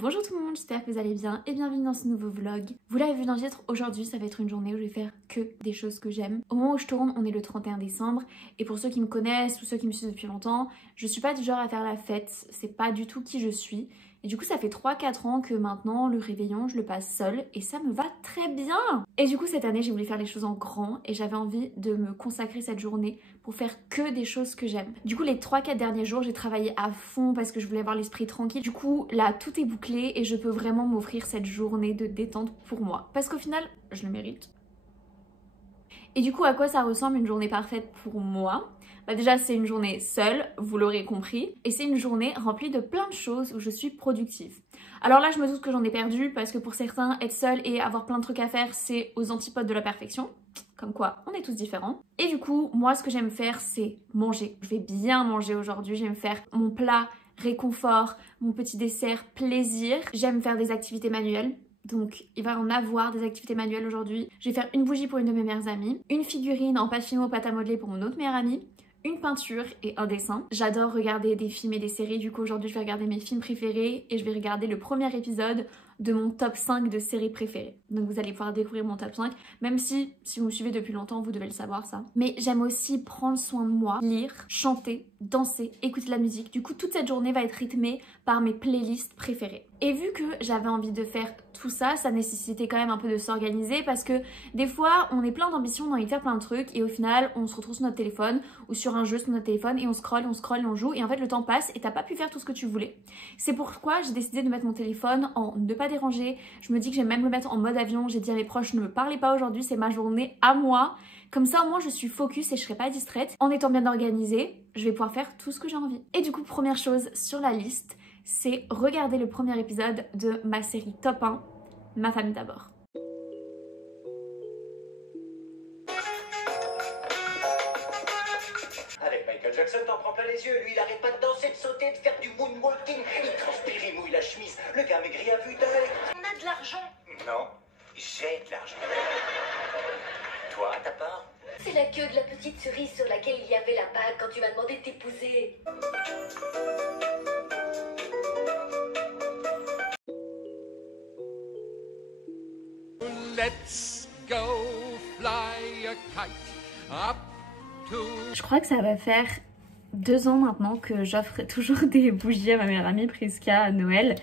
Bonjour tout le monde, j'espère que vous allez bien et bienvenue dans ce nouveau vlog. Vous l'avez vu dans le titre, aujourd'hui ça va être une journée où je vais faire que des choses que j'aime. Au moment où je tourne, on est le 31 décembre et pour ceux qui me connaissent ou ceux qui me suivent depuis longtemps, je suis pas du genre à faire la fête, c'est pas du tout qui je suis. Et du coup ça fait 3-4 ans que maintenant le réveillon je le passe seule et ça me va très bien. Et du coup cette année j'ai voulu faire les choses en grand et j'avais envie de me consacrer cette journée pour faire que des choses que j'aime. Du coup les 3-4 derniers jours j'ai travaillé à fond parce que je voulais avoir l'esprit tranquille. Du coup là tout est bouclé et je peux vraiment m'offrir cette journée de détente pour moi. Parce qu'au final je le mérite. Et du coup à quoi ça ressemble une journée parfaite pour moi ? Bah déjà c'est une journée seule, vous l'aurez compris, et c'est une journée remplie de plein de choses où je suis productive. Alors là je me doute que j'en ai perdu parce que pour certains être seule et avoir plein de trucs à faire c'est aux antipodes de la perfection. Comme quoi on est tous différents. Et du coup moi ce que j'aime faire c'est manger. Je vais bien manger aujourd'hui, j'aime faire mon plat réconfort, mon petit dessert plaisir. J'aime faire des activités manuelles. Donc il va en avoir des activités manuelles aujourd'hui. Je vais faire une bougie pour une de mes meilleures amies, une figurine en pâte chino pâte à modeler pour mon autre meilleure amie, une peinture et un dessin. J'adore regarder des films et des séries, du coup aujourd'hui je vais regarder mes films préférés et je vais regarder le premier épisode de mon top 5 de séries préférées. Donc vous allez pouvoir découvrir mon top 5, même si vous me suivez depuis longtemps, vous devez le savoir ça. Mais j'aime aussi prendre soin de moi, lire, chanter, danser, écouter de la musique. Du coup toute cette journée va être rythmée par mes playlists préférées. Et vu que j'avais envie de faire tout ça, ça nécessitait quand même un peu de s'organiser parce que des fois on est plein d'ambitions, on a envie de faire plein de trucs et au final on se retrouve sur notre téléphone ou sur un jeu sur notre téléphone et on scrolle, on joue et en fait le temps passe et t'as pas pu faire tout ce que tu voulais. C'est pourquoi j'ai décidé de mettre mon téléphone en ne pas déranger. Je me dis que je vais même le mettre en mode avion. J'ai dit à mes proches ne me parlez pas aujourd'hui, c'est ma journée à moi. Comme ça au moins je suis focus et je serai pas distraite. En étant bien organisée, je vais pouvoir faire tout ce que j'ai envie. Et du coup première chose sur la liste, c'est regarder le premier épisode de ma série top 1, Ma famille d'abord. Avec Michael Jackson, t'en prends plein les yeux. Lui, il arrête pas de danser, de sauter, de faire du moonwalking. Il transpire, il mouille la chemise. Le gars maigri à vue d'œil. On a de l'argent. Non, j'ai de l'argent. Toi, ta part? C'est la queue de la petite cerise sur laquelle il y avait la bague quand tu m'as demandé de t'épouser. Let's go fly a kite up to... Je crois que ça va faire 2 ans maintenant que j'offre toujours des bougies à ma meilleure amie Priska à Noël.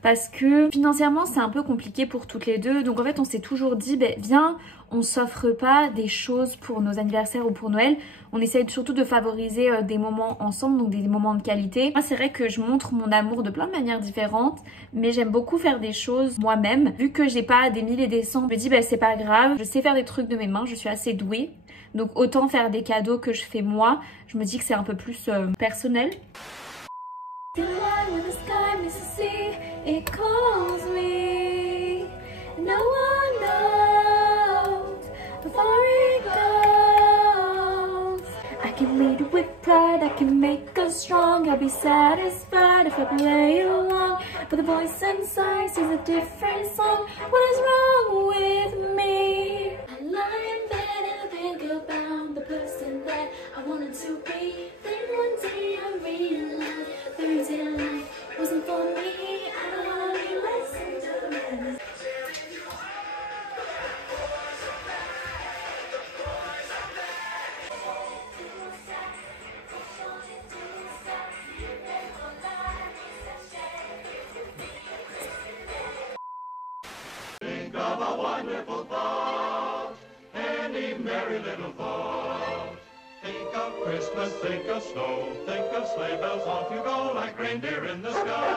Parce que financièrement c'est un peu compliqué pour toutes les deux. Donc en fait on s'est toujours dit viens, on s'offre pas des choses pour nos anniversaires ou pour Noël. On essaye surtout de favoriser des moments ensemble, donc des moments de qualité. Moi c'est vrai que je montre mon amour de plein de manières différentes, mais j'aime beaucoup faire des choses moi-même. Vu que j'ai pas des 1000 et des 100, je me dis c'est pas grave, je sais faire des trucs de mes mains, je suis assez douée. Donc autant faire des cadeaux que je fais moi, je me dis que c'est un peu plus personnel. It calls me. No one knows before it goes. I can lead it with pride, I can make us strong. I'll be satisfied if I play along. But the voice inside sings a different song. What is wrong with me? I lie in bed and think about the person that I wanted to be. Then one day I realized fairy tale life wasn't for me. Think of a wonderful thought, any merry little thought. Think of Christmas, think of snow, think of sleigh bells, off you go like reindeer in the sky.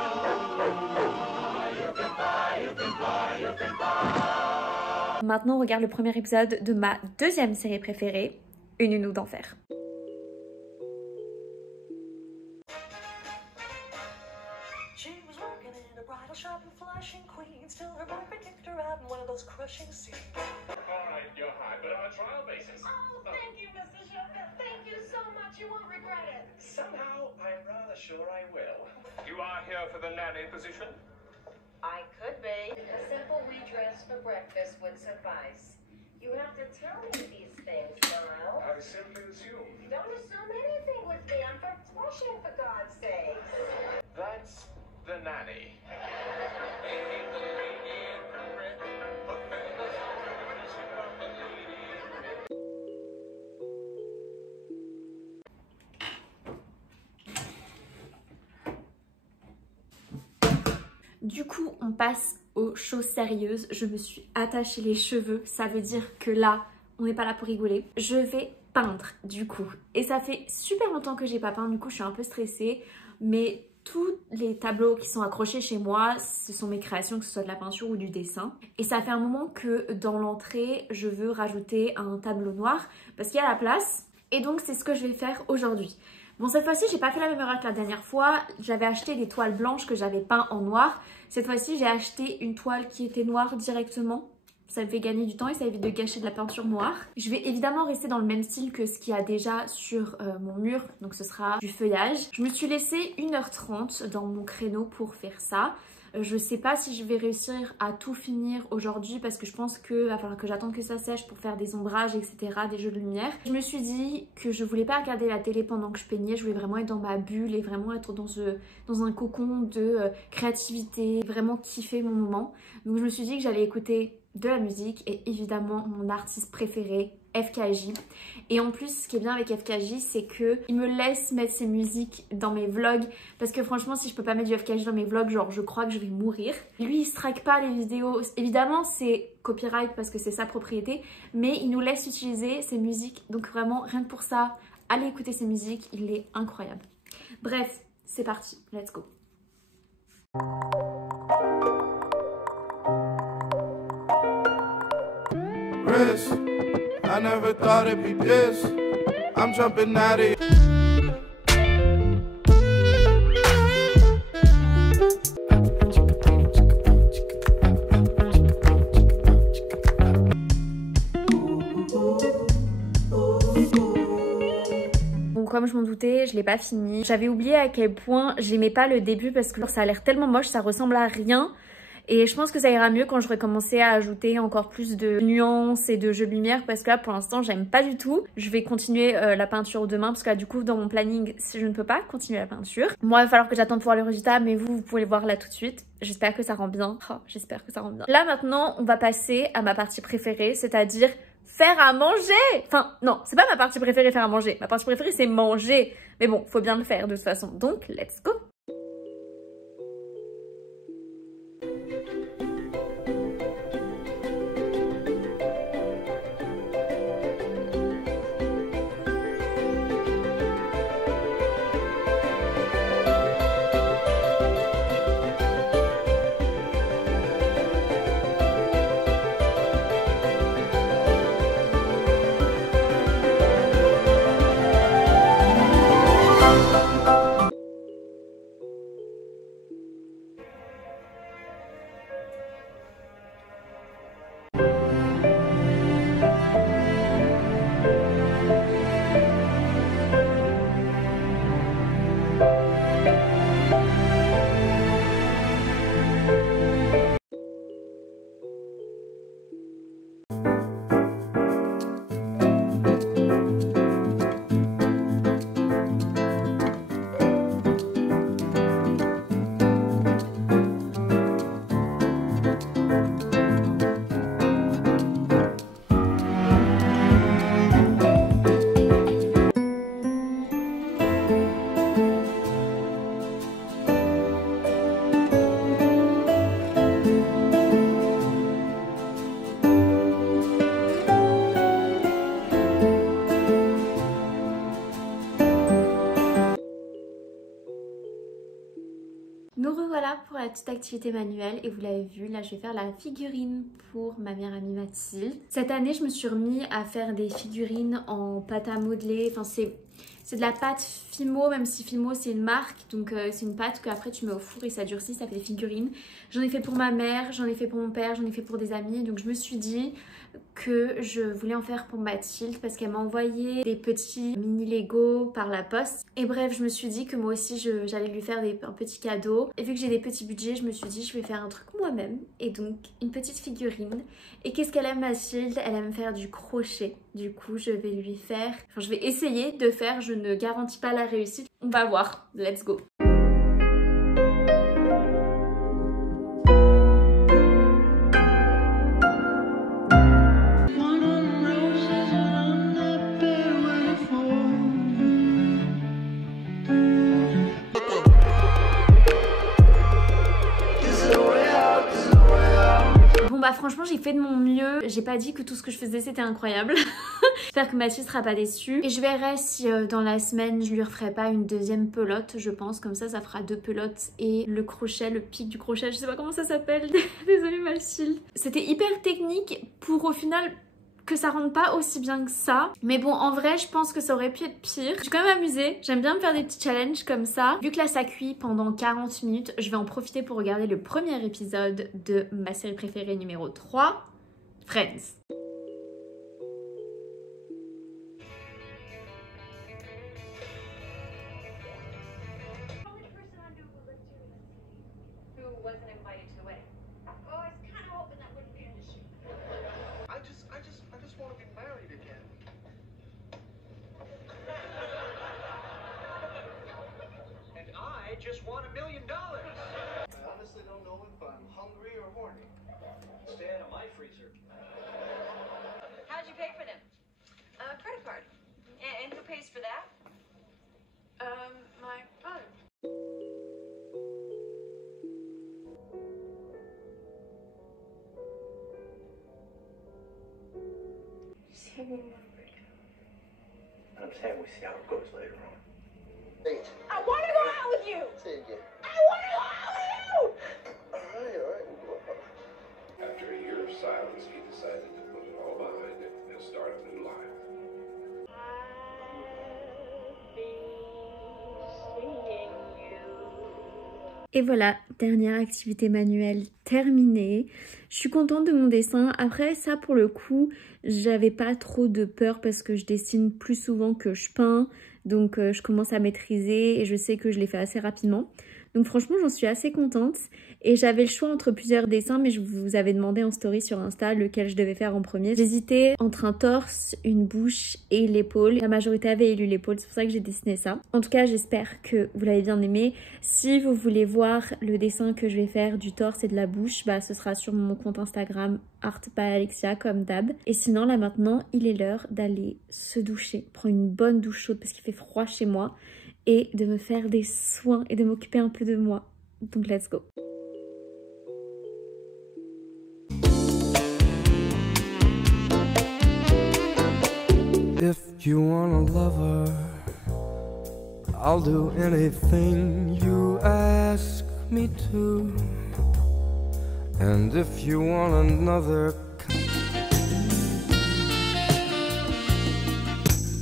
You can fly, you can fly, you can fly. Maintenant on regarde le premier épisode de ma deuxième série préférée, Une nounou d'enfer. Shop in Flushing, Queens, till her boyfriend kicked her out in one of those crushing scenes. All right, you're high, but on a trial basis. Oh, thank you, Mr. Sheffield. Thank you so much. You won't regret it. Somehow, I'm rather sure I will. You are here for the nanny position? I could be. A simple redress for breakfast would suffice. You have to tell me these things, Niall. I simply assume. Don't assume anything with me. I'm for Flushing, for God's sake. That's the nanny. Du coup, on passe aux choses sérieuses. Je me suis attachée les cheveux. Ça veut dire que là, on n'est pas là pour rigoler. Je vais peindre du coup. Et ça fait super longtemps que j'ai pas peint. Du coup, je suis un peu stressée. Mais tous les tableaux qui sont accrochés chez moi, ce sont mes créations, que ce soit de la peinture ou du dessin. Et ça fait un moment que dans l'entrée, je veux rajouter un tableau noir parce qu'il y a la place. Et donc, c'est ce que je vais faire aujourd'hui. Bon, cette fois-ci, j'ai pas fait la même erreur que la dernière fois. J'avais acheté des toiles blanches que j'avais peint en noir. Cette fois-ci, j'ai acheté une toile qui était noire directement. Ça me fait gagner du temps et ça évite de gâcher de la peinture noire. Je vais évidemment rester dans le même style que ce qu'il y a déjà sur mon mur. Donc ce sera du feuillage. Je me suis laissé 1h30 dans mon créneau pour faire ça. Je sais pas si je vais réussir à tout finir aujourd'hui parce que je pense qu'il va falloir que j'attende que ça sèche pour faire des ombrages, etc., des jeux de lumière. Je me suis dit que je voulais pas regarder la télé pendant que je peignais, je voulais vraiment être dans ma bulle et vraiment être dans un cocon de créativité, vraiment kiffer mon moment. Donc je me suis dit que j'allais écouter de la musique et évidemment mon artiste préféré, FKJ. Et en plus, ce qui est bien avec FKJ, c'est qu'il me laisse mettre ses musiques dans mes vlogs. Parce que franchement, si je peux pas mettre du FKJ dans mes vlogs, genre je crois que je vais mourir. Lui, il strike pas les vidéos. Évidemment, c'est copyright parce que c'est sa propriété. Mais il nous laisse utiliser ses musiques. Donc vraiment, rien que pour ça, allez écouter ses musiques. Il est incroyable. Bref, c'est parti. Let's go. I never thought it'd be this. I'm jumping out of here. Bon, comme je m'en doutais, je l'ai pas fini. J'avais oublié à quel point j'aimais pas le début parce que ça a l'air tellement moche, ça ressemble à rien. Et je pense que ça ira mieux quand j'aurai commencé à ajouter encore plus de nuances et de jeux de lumière parce que là pour l'instant j'aime pas du tout. Je vais continuer la peinture demain parce que là du coup dans mon planning je ne peux pas continuer la peinture. Moi il va falloir que j'attende pour voir le résultat mais vous pouvez le voir là tout de suite. J'espère que ça rend bien. Oh, j'espère que ça rend bien. Là maintenant on va passer à ma partie préférée, c'est-à-dire faire à manger. Enfin non, c'est pas ma partie préférée faire à manger. Ma partie préférée c'est manger. Mais bon, faut bien le faire de toute façon. Donc let's go. Nous revoilà pour la petite activité manuelle et vous l'avez vu, là je vais faire la figurine pour ma meilleure amie Mathilde. Cette année je me suis remis à faire des figurines en pâte à modeler, enfin c'est de la pâte Fimo, même si Fimo c'est une marque, donc c'est une pâte qu'après tu mets au four et ça durcit, ça fait des figurines. J'en ai fait pour ma mère, j'en ai fait pour mon père, j'en ai fait pour des amis, donc je me suis dit que je voulais en faire pour Mathilde parce qu'elle m'a envoyé des petits mini Lego par la poste. Et bref, je me suis dit que moi aussi j'allais lui faire un petit cadeau. Et vu que j'ai des petits budgets, je me suis dit je vais faire un truc moi-même. Et donc une petite figurine. Et qu'est-ce qu'elle aime Mathilde? Elle aime faire du crochet. Du coup, je vais lui faire... Enfin, je vais essayer de faire, je ne garantis pas la réussite. On va voir. Let's go. Is it franchement j'ai fait de mon mieux. J'ai pas dit que tout ce que je faisais c'était incroyable. J'espère que Mathieu sera pas déçu. Et je verrai si dans la semaine je lui referai pas une deuxième pelote, je pense. Comme ça fera 2 pelotes et le crochet, le pic du crochet, je sais pas comment ça s'appelle. Désolée Mathilde. C'était hyper technique pour au final que ça rentre pas aussi bien que ça. Mais bon, en vrai, je pense que ça aurait pu être pire. Je suis quand même amusée. J'aime bien me faire des petits challenges comme ça. Vu que là, ça cuit pendant 40 minutes, je vais en profiter pour regarder le premier épisode de ma série préférée numéro 3, Friends. I just want to be married again. And I just want $1 million. I honestly don't know if I'm hungry or horny. Stay out of my freezer. How'd you pay for them? Credit card. And who pays for that? My father. I'm saying we see how it goes later on. I want to go out with you! Say it again. I want to go out with you! Alright, we'll go out. After a year of silence, he decided to put it all behind him and start a new life. Et voilà, dernière activité manuelle terminée. Je suis contente de mon dessin. Après ça, pour le coup, j'avais pas trop de peur parce que je dessine plus souvent que je peins. Donc je commence à maîtriser et je sais que je l'ai fait assez rapidement. Donc franchement, j'en suis assez contente. Et j'avais le choix entre plusieurs dessins, mais je vous avais demandé en story sur Insta lequel je devais faire en premier. J'hésitais entre un torse, une bouche et l'épaule. La majorité avait élu l'épaule, c'est pour ça que j'ai dessiné ça. En tout cas, j'espère que vous l'avez bien aimé. Si vous voulez voir le dessin que je vais faire du torse et de la bouche, bah ce sera sur mon compte Instagram Art by Alexia comme d'hab. Et sinon, là maintenant, il est l'heure d'aller se doucher. Prendre une bonne douche chaude parce qu'il fait froid chez moi. Et de me faire des soins et de m'occuper un peu de moi. Donc let's go. If you want a lover, I'll do anything you ask me to. And if you want another,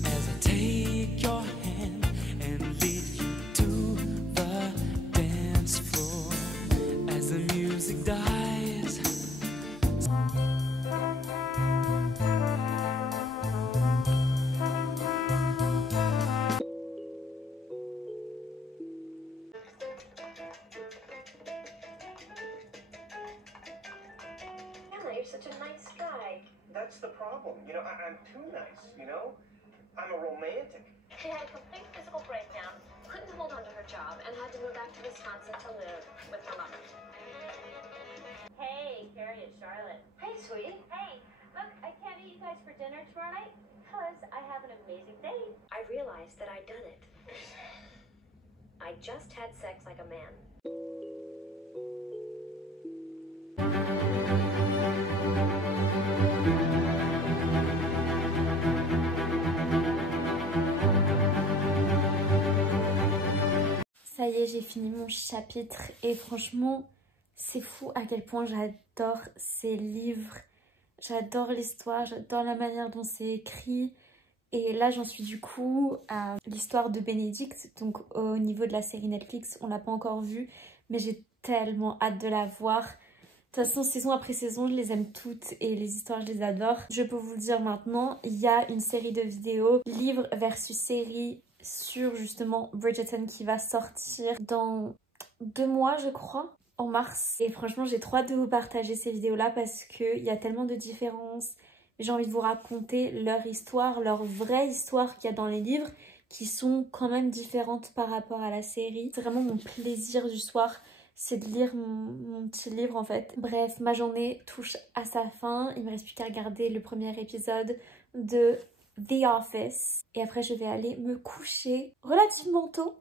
as I take your hand and lead you to the dance floor, as the music dies. You're such a nice guy. That's the problem. You know, I'm too nice, you know? I'm a romantic. She had a complete physical breakdown, couldn't hold on to her job, and had to move back to Wisconsin to live with her mother. Hey, Carrie, it's Charlotte. Hey, sweetie. Hey, look, I can't meet you guys for dinner tomorrow night because I have an amazing date. I realized that I'd done it. I just had sex like a man. Ça y est, j'ai fini mon chapitre et franchement, c'est fou à quel point j'adore ces livres. J'adore l'histoire, j'adore la manière dont c'est écrit. Et là, j'en suis du coup à l'histoire de Bénédicte. Donc au niveau de la série Netflix, on l'a pas encore vue, mais j'ai tellement hâte de la voir. De toute façon, saison après saison, je les aime toutes et les histoires, je les adore. Je peux vous le dire maintenant, il y a une série de vidéos, livre versus série, sur justement Bridgerton qui va sortir dans 2 mois, je crois, en mars. Et franchement, j'ai trop hâte de vous partager ces vidéos-là parce qu'il y a tellement de différences. J'ai envie de vous raconter leur histoire, leur vraie histoire qu'il y a dans les livres, qui sont quand même différentes par rapport à la série. C'est vraiment mon plaisir du soir, c'est de lire mon petit livre en fait. Bref, ma journée touche à sa fin. Il me reste plus qu'à regarder le premier épisode de The Office. Et après, je vais aller me coucher relativement tôt.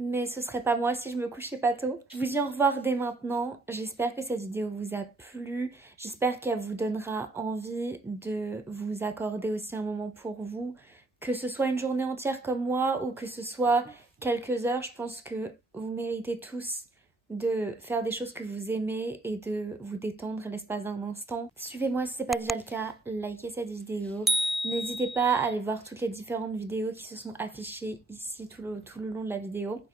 mais ce serait pas moi si je me couchais pas tôt. Je vous dis au revoir dès maintenant. J'espère que cette vidéo vous a plu. J'espère qu'elle vous donnera envie de vous accorder aussi un moment pour vous. Que ce soit une journée entière comme moi ou que ce soit quelques heures, je pense que vous méritez tous de faire des choses que vous aimez et de vous détendre l'espace d'un instant. Suivez-moi si ce n'est pas déjà le cas, likez cette vidéo. N'hésitez pas à aller voir toutes les différentes vidéos qui se sont affichées ici tout le long de la vidéo.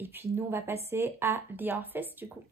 Et puis nous on va passer à The Office du coup.